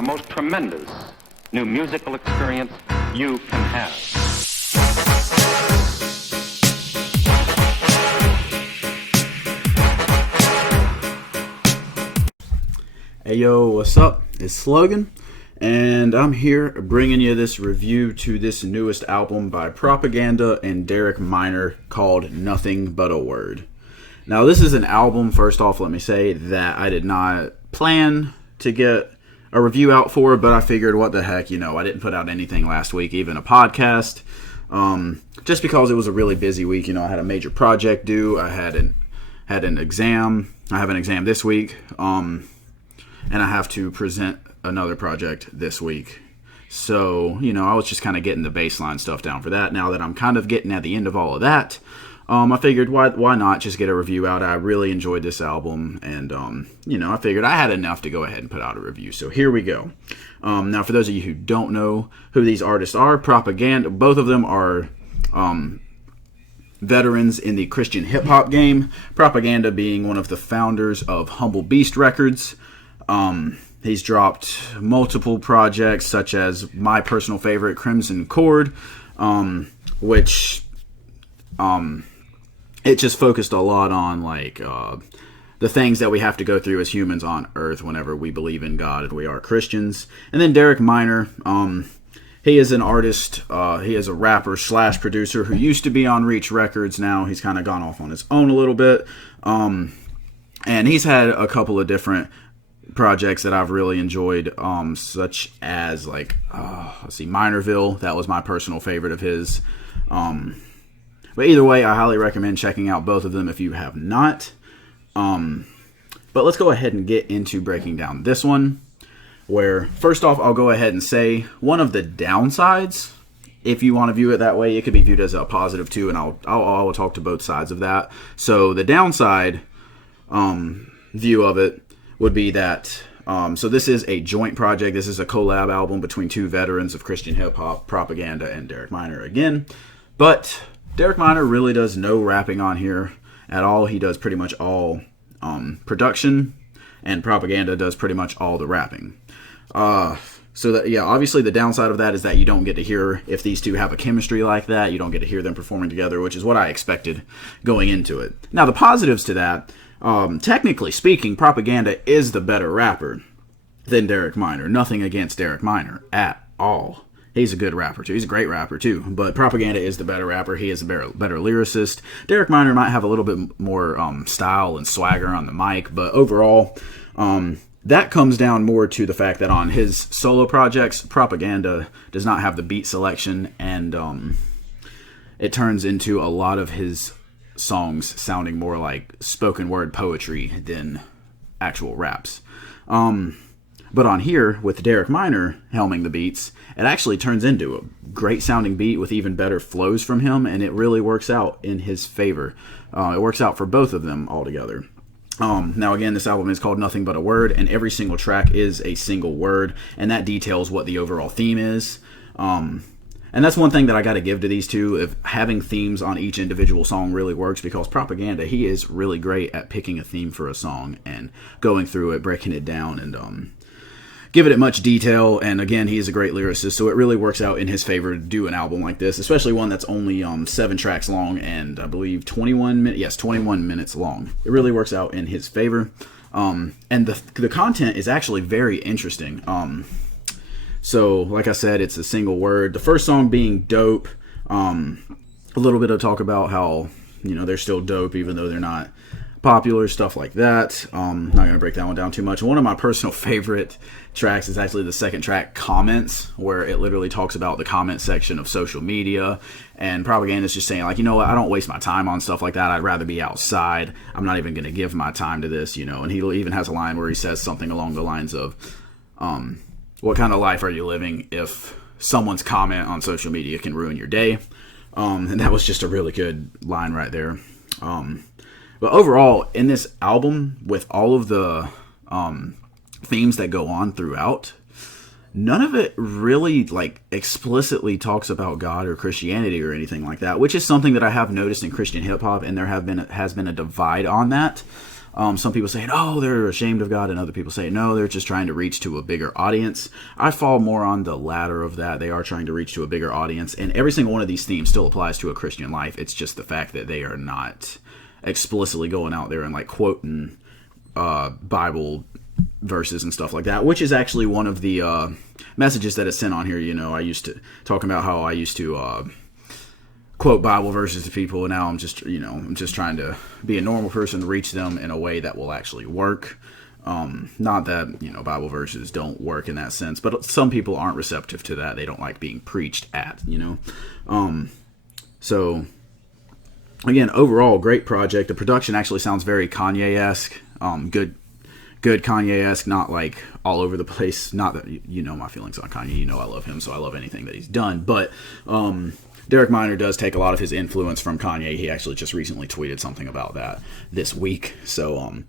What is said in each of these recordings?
the most tremendous new musical experience you can have. Hey yo, what's up? It's Slogan, and I'm here bringing you this review to this newest album by Propaganda and Derek Minor called Nothing But a Word. Now, this is an album, first off, let me say, that I did not plan to get a review out for, but I figured, what the heck, I didn't put out anything last week, even a podcast, just because it was a really busy week. I had a major project due, I had an exam, I have an exam this week, and I have to present another project this week. So, I was just kind of getting the baseline stuff down for that. Now that I'm kind of getting at the end of all of that, I figured, why not just get a review out? I really enjoyed this album, and, I figured I had enough to go ahead and put out a review. So here we go. Now, for those of you who don't know who these artists are, Propaganda, both of them are veterans in the Christian hip-hop game. Propaganda being one of the founders of Humble Beast Records. He's dropped multiple projects, such as my personal favorite, Crimson Cord, which it just focused a lot on the things that we have to go through as humans on Earth whenever we believe in God and we are Christians. And then Derek Minor, he is an artist. He is a rapper / producer who used to be on Reach Records. Now he's kind of gone off on his own a little bit, and he's had a couple of different projects that I've really enjoyed, such as Minorville. That was my personal favorite of his. But either way, I highly recommend checking out both of them if you have not. But let's go ahead and get into breaking down this one, where first off, I'll go ahead and say one of the downsides, if you want to view it that way, it could be viewed as a positive too, and I'll talk to both sides of that. So the downside view of it would be that, so this is a joint project. This is a collab album between two veterans of Christian hip-hop, Propaganda and Derek Minor again. But Derek Minor really does no rapping on here at all. He does pretty much all production, and Propaganda does pretty much all the rapping. So that, obviously the downside of that is that you don't get to hear if these two have a chemistry like that. You don't get to hear them performing together, which is what I expected going into it. Now, the positives to that, technically speaking, Propaganda is the better rapper than Derek Minor. Nothing against Derek Minor at all. He's a good rapper too. He's a great rapper too. But Propaganda is the better rapper. He is a better lyricist. Derek Minor might have a little bit more style and swagger on the mic, but overall, that comes down more to the fact that on his solo projects, Propaganda does not have the beat selection, and it turns into a lot of his songs sounding more like spoken word poetry than actual raps. But on here, with Derek Minor helming the beats, it actually turns into a great sounding beat with even better flows from him, and it really works out in his favor. It works out for both of them altogether. Now again, this album is called Nothing But a Word, and every single track is a single word, and that details what the overall theme is. And that's one thing that I got to give to these two. If having themes on each individual song really works, because Propaganda, he is really great at picking a theme for a song and going through it, breaking it down, and giving it much detail. And again, he is a great lyricist, so it really works out in his favor to do an album like this, especially one that's only 7 tracks long and I believe 21 minutes long. It really works out in his favor. And the content is actually very interesting. So, like I said, it's a single word. The first song being Dope. A little bit of talk about how, they're still dope even though they're not popular, stuff like that. Not going to break that one down too much. One of my personal favorite tracks is actually the second track, Comments, where it literally talks about the comment section of social media, and Propaganda is just saying, I don't waste my time on stuff like that. I'd rather be outside. I'm not even going to give my time to this, and he even has a line where he says something along the lines of, what kind of life are you living if someone's comment on social media can ruin your day? And that was just a really good line right there. But overall, in this album, with all of the themes that go on throughout, none of it really explicitly talks about God or Christianity or anything like that, which is something that I have noticed in Christian hip hop, and there has been a divide on that. Some people saying, oh, they're ashamed of God, and other people say, no, they're just trying to reach to a bigger audience. I fall more on the latter of that. They are trying to reach to a bigger audience, and every single one of these themes still applies to a Christian life. It's just the fact that they are not explicitly going out there and like quoting Bible verses and stuff like that, which is actually one of the messages that is sent on here. You know, I used to talk about how I used to quote Bible verses to people, and now I'm just trying to be a normal person, reach them in a way that will actually work. Not that, Bible verses don't work in that sense, but some people aren't receptive to that. They don't like being preached at, So, again, overall, great project. The production actually sounds very Kanye-esque. Good Kanye-esque, not like all over the place. Not that, my feelings on Kanye. I love him, so I love anything that he's done. But Derek Minor does take a lot of his influence from Kanye. He actually just recently tweeted something about that this week. So,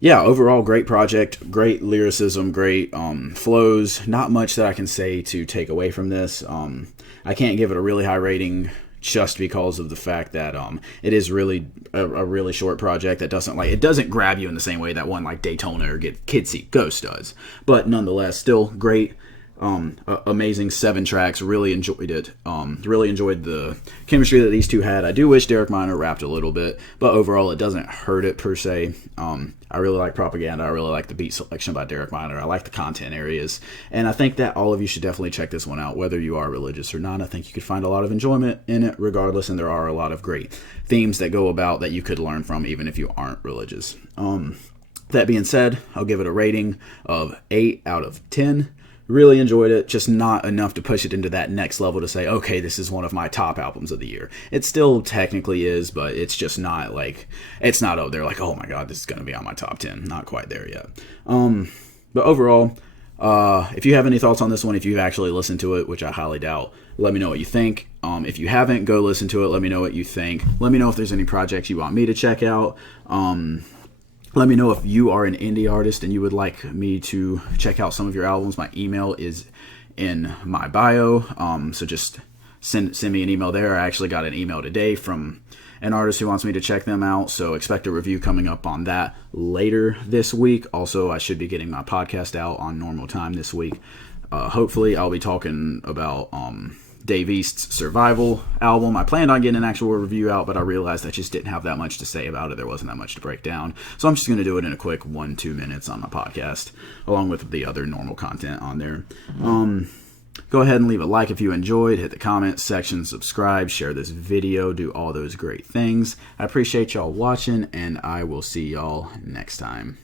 yeah, overall, great project, great lyricism, great flows. Not much that I can say to take away from this. I can't give it a really high rating just because of the fact that it is really a really short project that doesn't grab you in the same way that one like Daytona or Kids See Ghost does. But nonetheless, still great. Amazing 7 tracks. Really enjoyed it. Really enjoyed the chemistry that these two had. I do wish Derek Minor rapped a little bit, but overall it doesn't hurt it per se. I really like Propaganda. I really like the beat selection by Derek Minor. I like the content areas, and I think that all of you should definitely check this one out, whether you are religious or not. I think you could find a lot of enjoyment in it regardless, and there are a lot of great themes that go about that you could learn from even if you aren't religious. That being said, I'll give it a rating of 8 out of 10. Really enjoyed it, just not enough to push it into that next level to say, okay, this is one of my top albums of the year. It still technically is, but it's just not they're like, oh my god, this is going to be on my top 10. Not quite there yet. But overall, if you have any thoughts on this one, if you've actually listened to it, which I highly doubt, let me know what you think. If you haven't, go listen to it. Let me know what you think. Let me know if there's any projects you want me to check out. Let me know if you are an indie artist and you would like me to check out some of your albums. My email is in my bio, so just send me an email there. I actually got an email today from an artist who wants me to check them out, so expect a review coming up on that later this week. Also, I should be getting my podcast out on normal time this week. Hopefully, I'll be talking about Dave East's Survival album. I planned on getting an actual review out, but I realized I just didn't have that much to say about it. There wasn't that much to break down. So I'm just going to do it in a quick 1-2 minutes on my podcast, along with the other normal content on there. Go ahead and leave a like if you enjoyed. Hit the comment section, subscribe, share this video, do all those great things. I appreciate y'all watching, and I will see y'all next time.